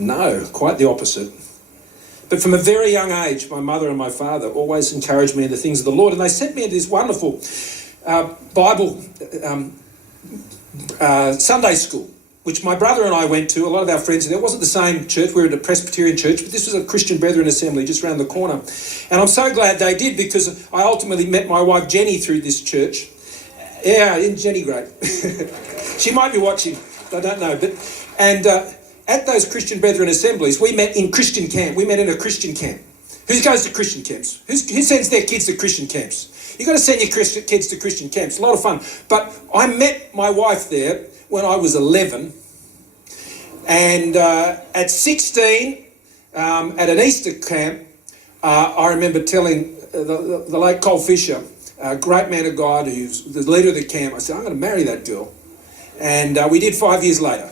No, quite the opposite. But from a very young age, my mother and my father always encouraged me in the things of the Lord, and they sent me into this wonderful Bible Sunday school, which my brother and I went to. A lot of our friends, and it wasn't the same church, we were at a Presbyterian church, but this was a Christian Brethren assembly just around the corner. And I'm so glad they did, because I ultimately met my wife Jenny through this church. Yeah, isn't Jenny great? She might be watching, I don't know. At those Christian Brethren assemblies, we met in Christian camp. We met in a Christian camp. Who goes to Christian camps? Who sends their kids to Christian camps? You've got to send your kids to Christian camps. A lot of fun. But I met my wife there when I was 11. And at 16, at an Easter camp, I remember telling the late Cole Fisher, a great man of God who's the leader of the camp, I said, I'm going to marry that girl. And we did 5 years later.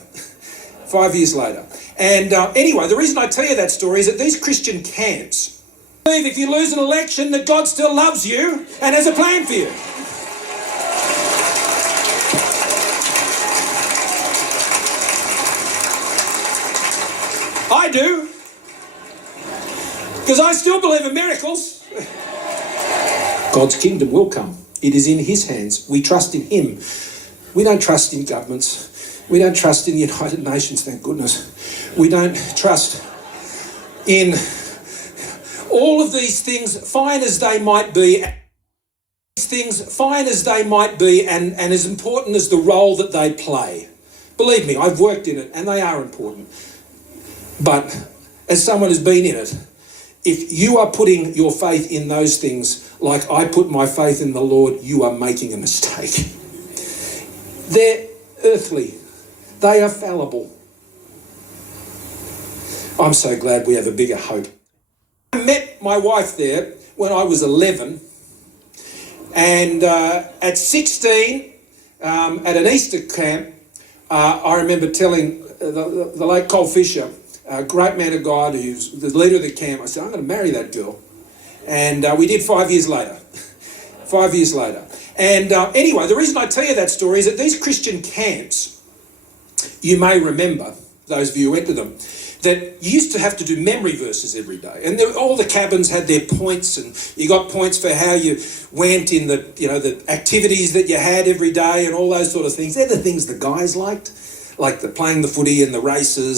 5 years later. And anyway, the reason I tell you that story is that these Christian camps believe if you lose an election that God still loves you and has a plan for you. I do. Because I still believe in miracles. God's kingdom will come. It is in his hands. We trust in him. We don't trust in governments. We don't trust in the United Nations, thank goodness. We don't trust in all of these things, fine as they might be, and as important as the role that they play. Believe me, I've worked in it, and they are important. But as someone who's been in it, if you are putting your faith in those things like I put my faith in the Lord, you are making a mistake. They're earthly. They are fallible. I'm so glad we have a bigger hope. I met my wife there when I was 11. And at 16, at an Easter camp, I remember telling the late Cole Fisher, a great man of God who's the leader of the camp, I said, I'm going to marry that girl. And we did 5 years later. 5 years later. And anyway, the reason I tell you that story is that these Christian camps, you may remember, those of you who went to them, that you used to have to do memory verses every day. And all the cabins had their points, and you got points for how you went in the activities that you had every day and all those sort of things. They're the things the guys liked, like playing the footy and the races